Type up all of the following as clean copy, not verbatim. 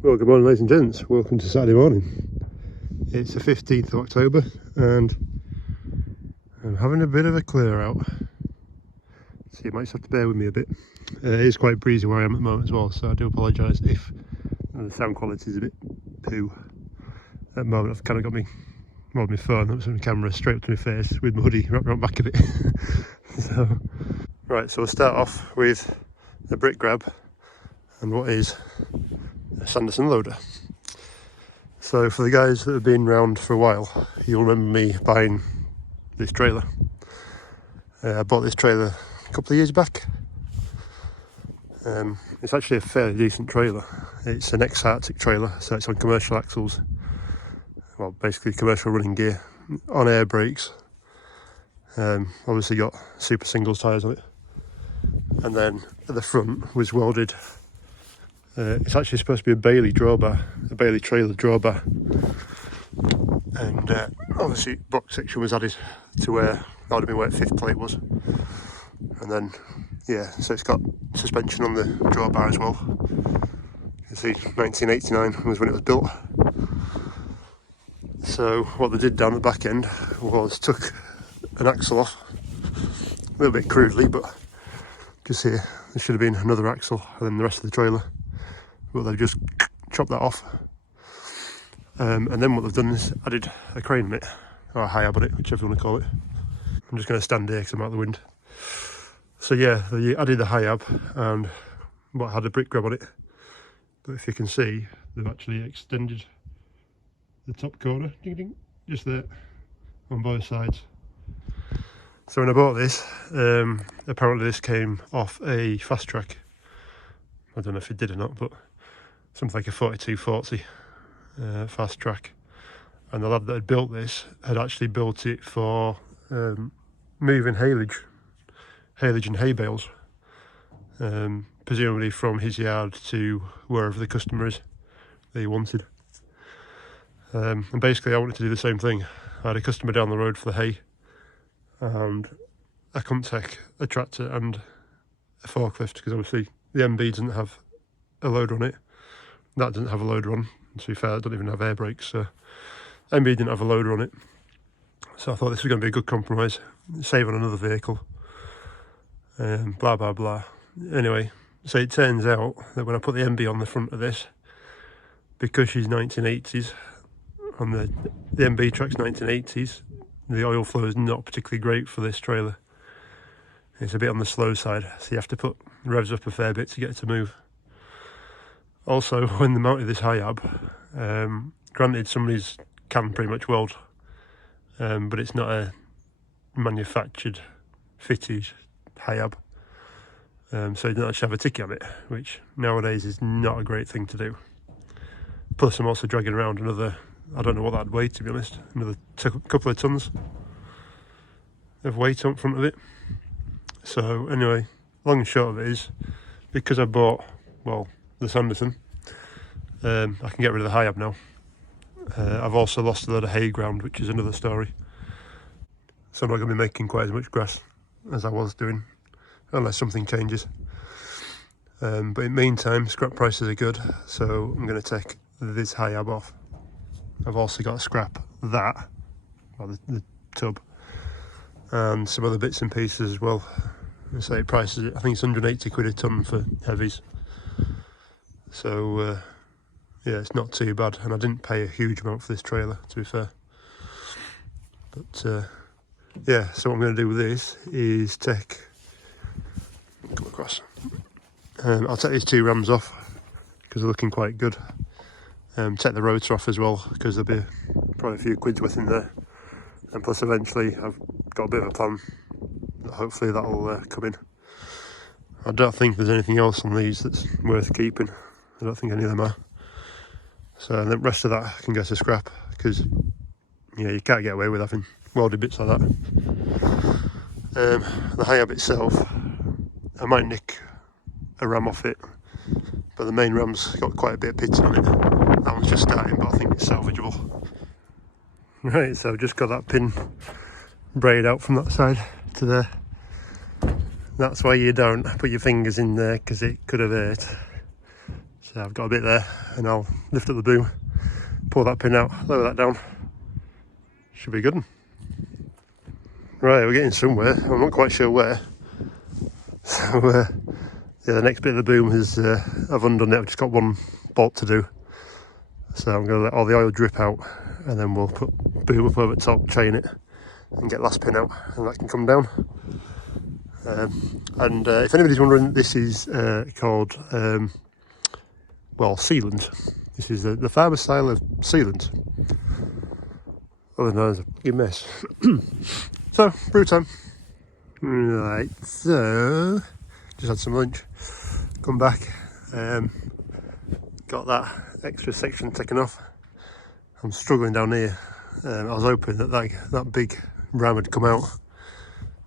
Well, good morning, ladies and gents. Welcome to Saturday morning. It's the 15th of October and I'm having a bit of a clear out. So you might just have to bear with me a bit. It is quite breezy where I am at the moment as well, so I do apologise if the sound quality is a bit poo. At the moment I've kind of got my phone up to my camera straight up to my face with my hoodie wrapped around the back of it. Right, so we'll start off with the brick grab and what is a Sanderson loader. So for the guys that have been around for a while, you'll remember me buying this trailer. I bought this trailer a couple of years back. It's actually a fairly decent trailer. It's an ex-Arctic trailer, so it's on commercial axles. Well, basically commercial running gear, on air brakes. Obviously got super singles tyres on it. And then at the front was welded. It's actually supposed to be a Bailey drawbar, a Bailey trailer drawbar. And obviously box section was added to where that would have been where fifth plate was. And then, yeah, so it's got suspension on the drawbar as well. You can see 1989 was when it was built. So what they did down the back end was took an axle off, a little bit crudely, but you can see there should have been another axle and then the rest of the trailer. But they've just chopped that off. And then what they've done is added a crane on it, or a high-ab on it, whichever you want to call it. I'm just going to stand here because I'm out of the wind. So yeah, they added the high-ab and what had a brick grab on it. But if you can see, they've actually extended the top corner, ding ding, just there, on both sides. So when I bought this, apparently this came off a fast track. I don't know if it did or not, but something like a 4240 fast track. And the lad that had built this had actually built it for moving haylage and hay bales, presumably from his yard to wherever the customer is that he wanted. And basically I wanted to do the same thing. I had a customer down the road for the hay, and I couldn't take a tractor and a forklift because obviously the MB doesn't have a loader on it. That doesn't have a loader on. To be fair, it doesn't even have air brakes, so MB didn't have a loader on it. So I thought this was going to be a good compromise, save on another vehicle, blah blah blah. Anyway, so it turns out that when I put the MB on the front of this, because she's 1980s, on the MB track's 1980s, the oil flow is not particularly great for this trailer. It's a bit on the slow side, so you have to put revs up a fair bit to get it to move. Also, when they mounted this high-ab, granted somebody's can pretty much weld, but it's not a manufactured, fitted high-ab. So you don't actually have a ticket on it, which nowadays is not a great thing to do. Plus I'm also dragging around another, I don't know what that'd weigh to be honest, another couple of tons of weight on front of it. So anyway, long and short of it is, because I bought, well, the Sanderson, I can get rid of the high-ab now. I've also lost a lot of hay ground, which is another story. So I'm not going to be making quite as much grass as I was doing, unless something changes. But in the meantime, scrap prices are good, so I'm going to take this high-ab off. I've also got to scrap that, well, the tub, and some other bits and pieces as well. I say prices, I think it's 180 quid a tonne for heavies. So yeah, it's not too bad, and I didn't pay a huge amount for this trailer, to be fair. But yeah, so what I'm going to do with this is come across. I'll take these two rams off because they're looking quite good. Take the rotor off as well because there'll be probably a few quid's worth in there. And plus, eventually, I've got a bit of a plan. Hopefully, that'll come in. I don't think there's anything else on these that's worth keeping. I don't think any of them are. So the rest of that I can go to scrap because you can't get away with having welded bits like that. The high-ab itself, I might nick a ram off it, but the main ram's got quite a bit of pitting on it. That one's just starting, but I think it's salvageable. Right, so I've just got that pin braid out from that side to there. That's why you don't put your fingers in there because it could have hurt. So I've got a bit there, and I'll lift up the boom, pull that pin out, lower that down. Should be good. Right, we're getting somewhere. I'm not quite sure where. So yeah, the next bit of the boom is I've undone it. I've just got one bolt to do. So I'm going to let all the oil drip out, and then we'll put boom up over the top, chain it, and get last pin out, and that can come down. If anybody's wondering, this is called well, sealant. This is the farmer style of sealant, otherwise known as a big mess. So brew time. Right, so just had some lunch, come back, got that extra section taken off. I'm struggling down here. I was hoping that big ram had come out.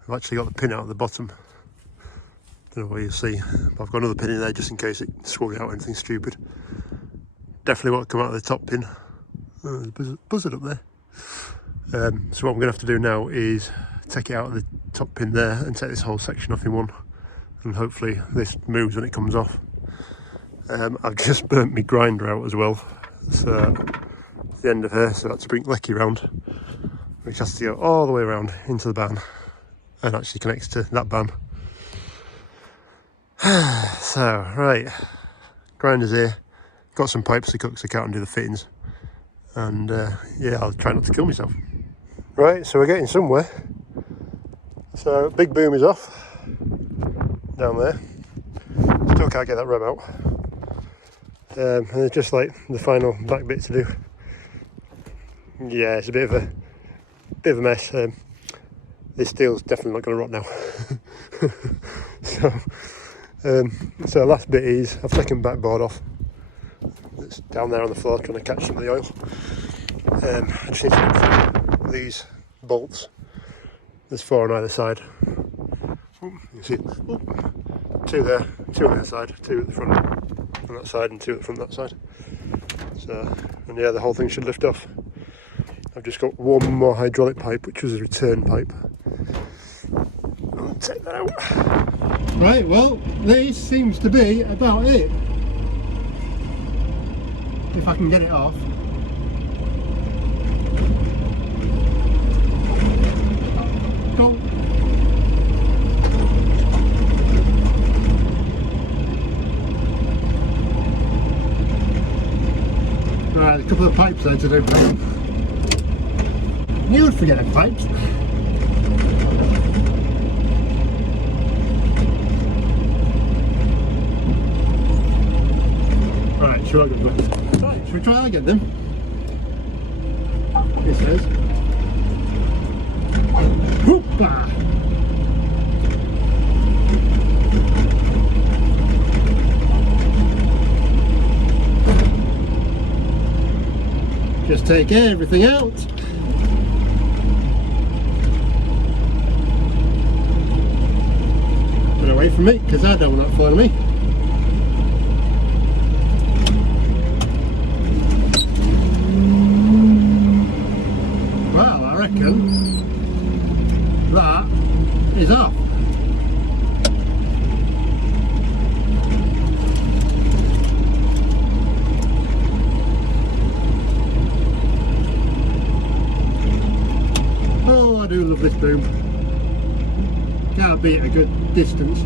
I've actually got the pin out at the bottom. Don't know what you'll see, but I've got another pin in there just in case it swung out or anything stupid. Definitely won't come out of the top pin. Oh, there's a buzzard up there. So what I'm going to have to do now is take it out of the top pin there and take this whole section off in one, and hopefully this moves when it comes off. I've just burnt my grinder out as well, so it's the end of her, so I had to bring Lecky round, which has to go all the way around into the ban and actually connects to that ban. So right, grinder's here, got some pipes to cut because I can't undo the fittings, and yeah, I'll try not to kill myself. Right, so we're getting somewhere. So big boom is off down there. Still can't get that ram out. And there's just like the final back bit to do. Yeah, it's a bit of a mess. This steel's definitely not going to rot now. So the last bit is I've taken backboard off. It's down there on the floor trying to catch some of the oil. I just need to put these bolts. There's 4 on either side. Ooh, you can see it. Ooh. 2 there, 2 on the other side, 2 at the front on that side, and 2 at the front that side. So, and yeah, the whole thing should lift off. I've just got one more hydraulic pipe, which was a return pipe. I'll take that out. Right, well, this seems to be about it. If I can get it off. Go. Right, a couple of pipes there to do. You would forget the pipes. Right, sure, good one. Right, should we try again then? It says. Whoop-ah! Just take everything out. Get away from me, because I don't want that follow me. Well, I reckon that is off. Oh, I do love this boom. Can't be at a good distance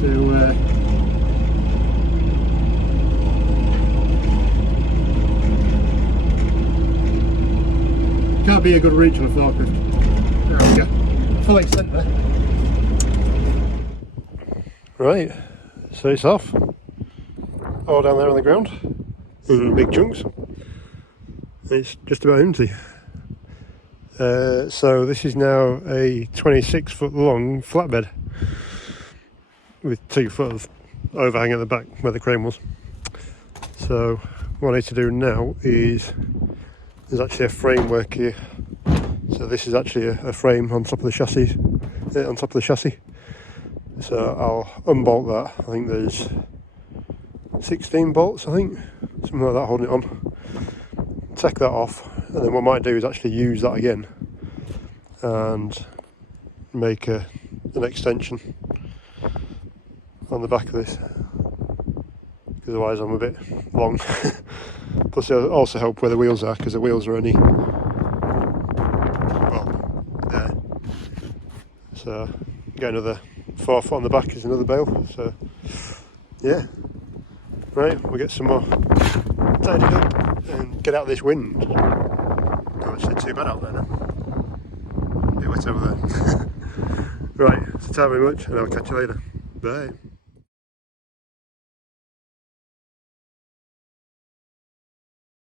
to can't be a good reach on a forklift. There we go. Full extent there. Right, so it's off. All down there on the ground in big chunks. It's just about empty. So this is now a 26-foot long flatbed with 2 foot of overhang at the back where the crane was. So what I need to do now is, there's actually a framework here. So this is actually a frame on top of the chassis. So I'll unbolt that. I think there's 16 bolts, I think, something like that holding it on. Take that off, and then what I might do is actually use that again and make an extension on the back of this, because otherwise I'm a bit long. Plus it'll also help where the wheels are, because the wheels are only, well, there. So get another 4 foot on the back is another bale. So yeah, right, we'll get some more tidied up and get out of this wind. Not actually too bad out there now. A bit wet over there. Right, so thank you very much, and I'll catch you later. Bye.